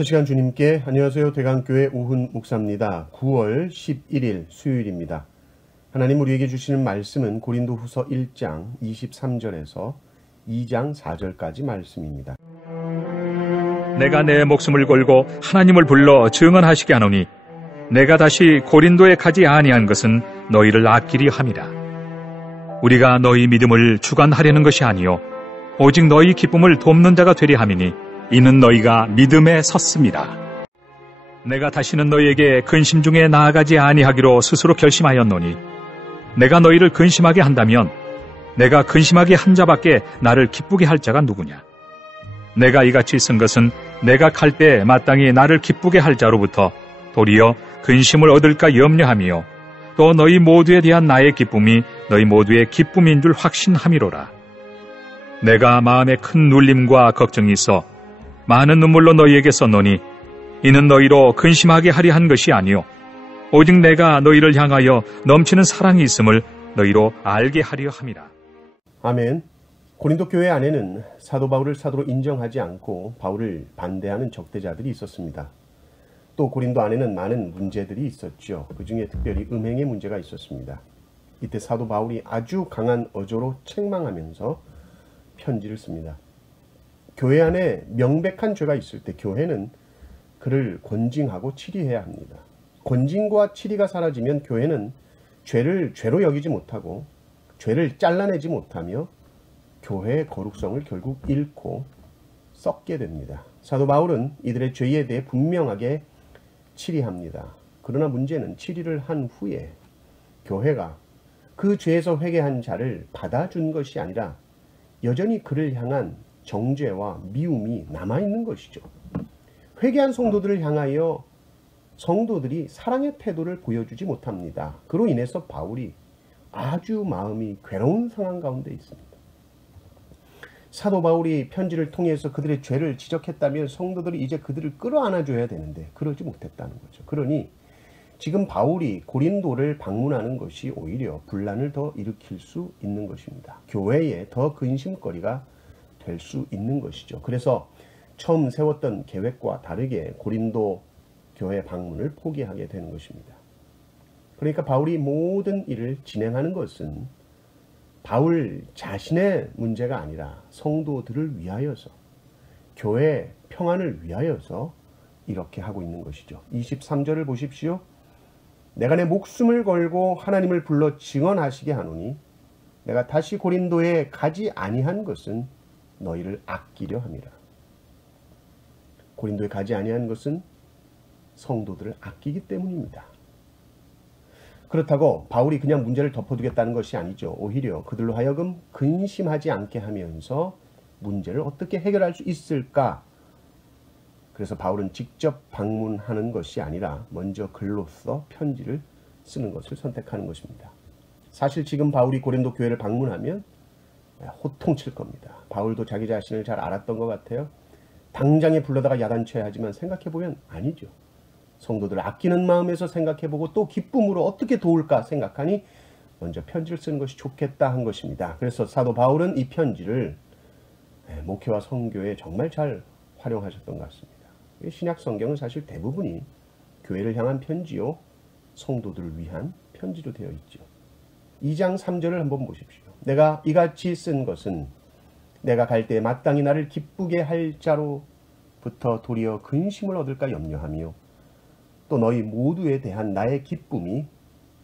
첫 시간 주님께 안녕하세요. 대강교회 오훈 목사입니다. 9월 11일 수요일입니다. 하나님 우리에게 주시는 말씀은 고린도후서 1장 23절에서 2장 4절까지 말씀입니다. 내가 내 목숨을 걸고 하나님을 불러 증언하시게 하노니 내가 다시 고린도에 가지 아니한 것은 너희를 아끼려 함이라. 우리가 너희 믿음을 주관하려는 것이 아니요 오직 너희 기쁨을 돕는 자가 되려 함이니 이는 너희가 믿음에 섰습니다. 내가 다시는 너희에게 근심 중에 나아가지 아니하기로 스스로 결심하였노니 내가 너희를 근심하게 한다면 내가 근심하게 한 자밖에 나를 기쁘게 할 자가 누구냐. 내가 이같이 쓴 것은 내가 갈 때 마땅히 나를 기쁘게 할 자로부터 도리어 근심을 얻을까 염려하며 또 너희 모두에 대한 나의 기쁨이 너희 모두의 기쁨인 줄 확신함이로라. 내가 마음에 큰 눌림과 걱정이 있어 많은 눈물로 너희에게 썼노니 이는 너희로 근심하게 하려 한 것이 아니요 오직 내가 너희를 향하여 넘치는 사랑이 있음을 너희로 알게 하려 함이라. 아멘. 고린도 교회 안에는 사도 바울을 사도로 인정하지 않고 바울을 반대하는 적대자들이 있었습니다. 또 고린도 안에는 많은 문제들이 있었죠. 그 중에 특별히 음행의 문제가 있었습니다. 이때 사도 바울이 아주 강한 어조로 책망하면서 편지를 씁니다. 교회 안에 명백한 죄가 있을 때 교회는 그를 권징하고 치리해야 합니다. 권징과 치리가 사라지면 교회는 죄를 죄로 여기지 못하고 죄를 잘라내지 못하며 교회의 거룩성을 결국 잃고 썩게 됩니다. 사도 바울은 이들의 죄에 대해 분명하게 치리합니다. 그러나 문제는 치리를 한 후에 교회가 그 죄에서 회개한 자를 받아준 것이 아니라 여전히 그를 향한 정죄와 미움이 남아있는 것이죠. 회개한 성도들을 향하여 성도들이 사랑의 태도를 보여주지 못합니다. 그로 인해서 바울이 아주 마음이 괴로운 상황 가운데 있습니다. 사도 바울이 편지를 통해서 그들의 죄를 지적했다면 성도들이 이제 그들을 끌어안아줘야 되는데 그러지 못했다는 거죠. 그러니 지금 바울이 고린도를 방문하는 것이 오히려 분란을 더 일으킬 수 있는 것입니다. 교회에 더 근심거리가 될 수 있는 것이죠. 그래서 처음 세웠던 계획과 다르게 고린도 교회 방문을 포기하게 되는 것입니다. 그러니까 바울이 모든 일을 진행하는 것은 바울 자신의 문제가 아니라 성도들을 위하여서 교회 평안을 위하여서 이렇게 하고 있는 것이죠. 23절을 보십시오. 내가 내 목숨을 걸고 하나님을 불러 증언하시게 하노니 내가 다시 고린도에 가지 아니한 것은 너희를 아끼려 함이라. 고린도에 가지 아니한 것은 성도들을 아끼기 때문입니다. 그렇다고 바울이 그냥 문제를 덮어두겠다는 것이 아니죠. 오히려 그들로 하여금 근심하지 않게 하면서 문제를 어떻게 해결할 수 있을까? 그래서 바울은 직접 방문하는 것이 아니라 먼저 글로써 편지를 쓰는 것을 선택하는 것입니다. 사실 지금 바울이 고린도 교회를 방문하면 호통칠 겁니다. 바울도 자기 자신을 잘 알았던 것 같아요. 당장에 불러다가 야단쳐야 하지만 생각해보면 아니죠. 성도들을 아끼는 마음에서 생각해보고 또 기쁨으로 어떻게 도울까 생각하니 먼저 편지를 쓰는 것이 좋겠다 한 것입니다. 그래서 사도 바울은 이 편지를 목회와 선교에 정말 잘 활용하셨던 것 같습니다. 신약 성경은 사실 대부분이 교회를 향한 편지요, 성도들을 위한 편지로 되어 있죠. 2장 3절을 한번 보십시오. 내가 이같이 쓴 것은 내가 갈 때 마땅히 나를 기쁘게 할 자로부터 도리어 근심을 얻을까 염려하며 또 너희 모두에 대한 나의 기쁨이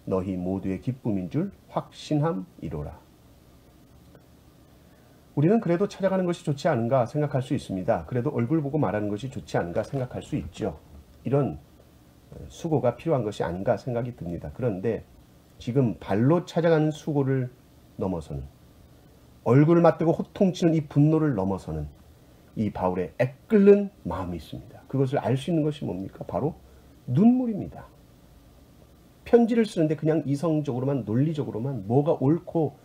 너희 모두의 기쁨인 줄 확신함이로라. 우리는 그래도 찾아가는 것이 좋지 않은가 생각할 수 있습니다. 그래도 얼굴 보고 말하는 것이 좋지 않은가 생각할 수 있죠. 이런 수고가 필요한 것이 아닌가 생각이 듭니다. 그런데 지금 발로 찾아가는 수고를 넘어서는, 얼굴을 맞대고 호통치는 이 분노를 넘어서는 이 바울의 애끓는 마음이 있습니다. 그것을 알 수 있는 것이 뭡니까? 바로 눈물입니다. 편지를 쓰는데 그냥 이성적으로만, 논리적으로만 뭐가 옳고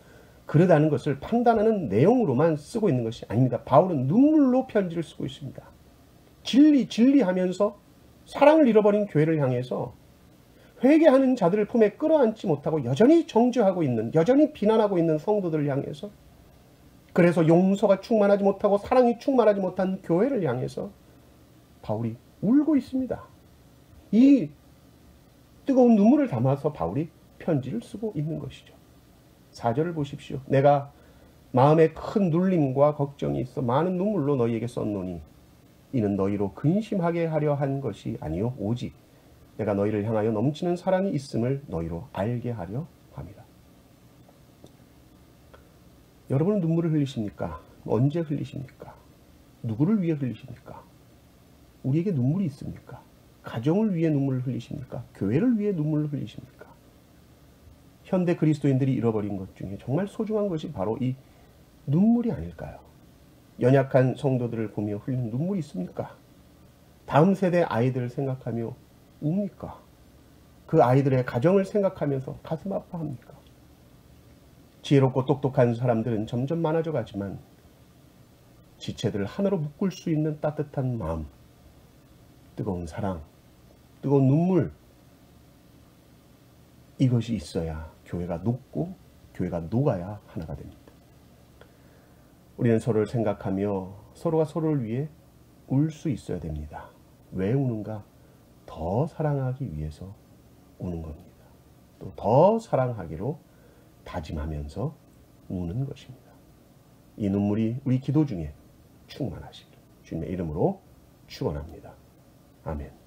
그러다는 것을 판단하는 내용으로만 쓰고 있는 것이 아닙니다. 바울은 눈물로 편지를 쓰고 있습니다. 진리하면서 사랑을 잃어버린 교회를 향해서 회개하는 자들을 품에 끌어안지 못하고 여전히 정죄하고 있는, 여전히 비난하고 있는 성도들을 향해서, 그래서 용서가 충만하지 못하고 사랑이 충만하지 못한 교회를 향해서 바울이 울고 있습니다. 이 뜨거운 눈물을 담아서 바울이 편지를 쓰고 있는 것이죠. 4절을 보십시오. 내가 마음에 큰 눌림과 걱정이 있어 많은 눈물로 너희에게 썼노니 이는 너희로 근심하게 하려 한 것이 아니요 오직 내가 너희를 향하여 넘치는 사랑이 있음을 너희로 알게 하려 함이라. 여러분은 눈물을 흘리십니까? 언제 흘리십니까? 누구를 위해 흘리십니까? 우리에게 눈물이 있습니까? 가정을 위해 눈물을 흘리십니까? 교회를 위해 눈물을 흘리십니까? 현대 그리스도인들이 잃어버린 것 중에 정말 소중한 것이 바로 이 눈물이 아닐까요? 연약한 성도들을 보며 흘린 눈물이 있습니까? 다음 세대 아이들을 생각하며 웁니까? 그 아이들의 가정을 생각하면서 가슴 아파합니까? 지혜롭고 똑똑한 사람들은 점점 많아져 가지만 지체들을 하나로 묶을 수 있는 따뜻한 마음, 뜨거운 사랑, 뜨거운 눈물, 이것이 있어야 교회가 녹고 교회가 녹아야 하나가 됩니다. 우리는 서로를 생각하며 서로가 서로를 위해 울 수 있어야 됩니다. 왜 우는가? 더 사랑하기 위해서 우는 겁니다. 또 더 사랑하기로 다짐하면서 우는 것입니다. 이 눈물이 우리 기도 중에 충만하시길 주님의 이름으로 축원합니다. 아멘.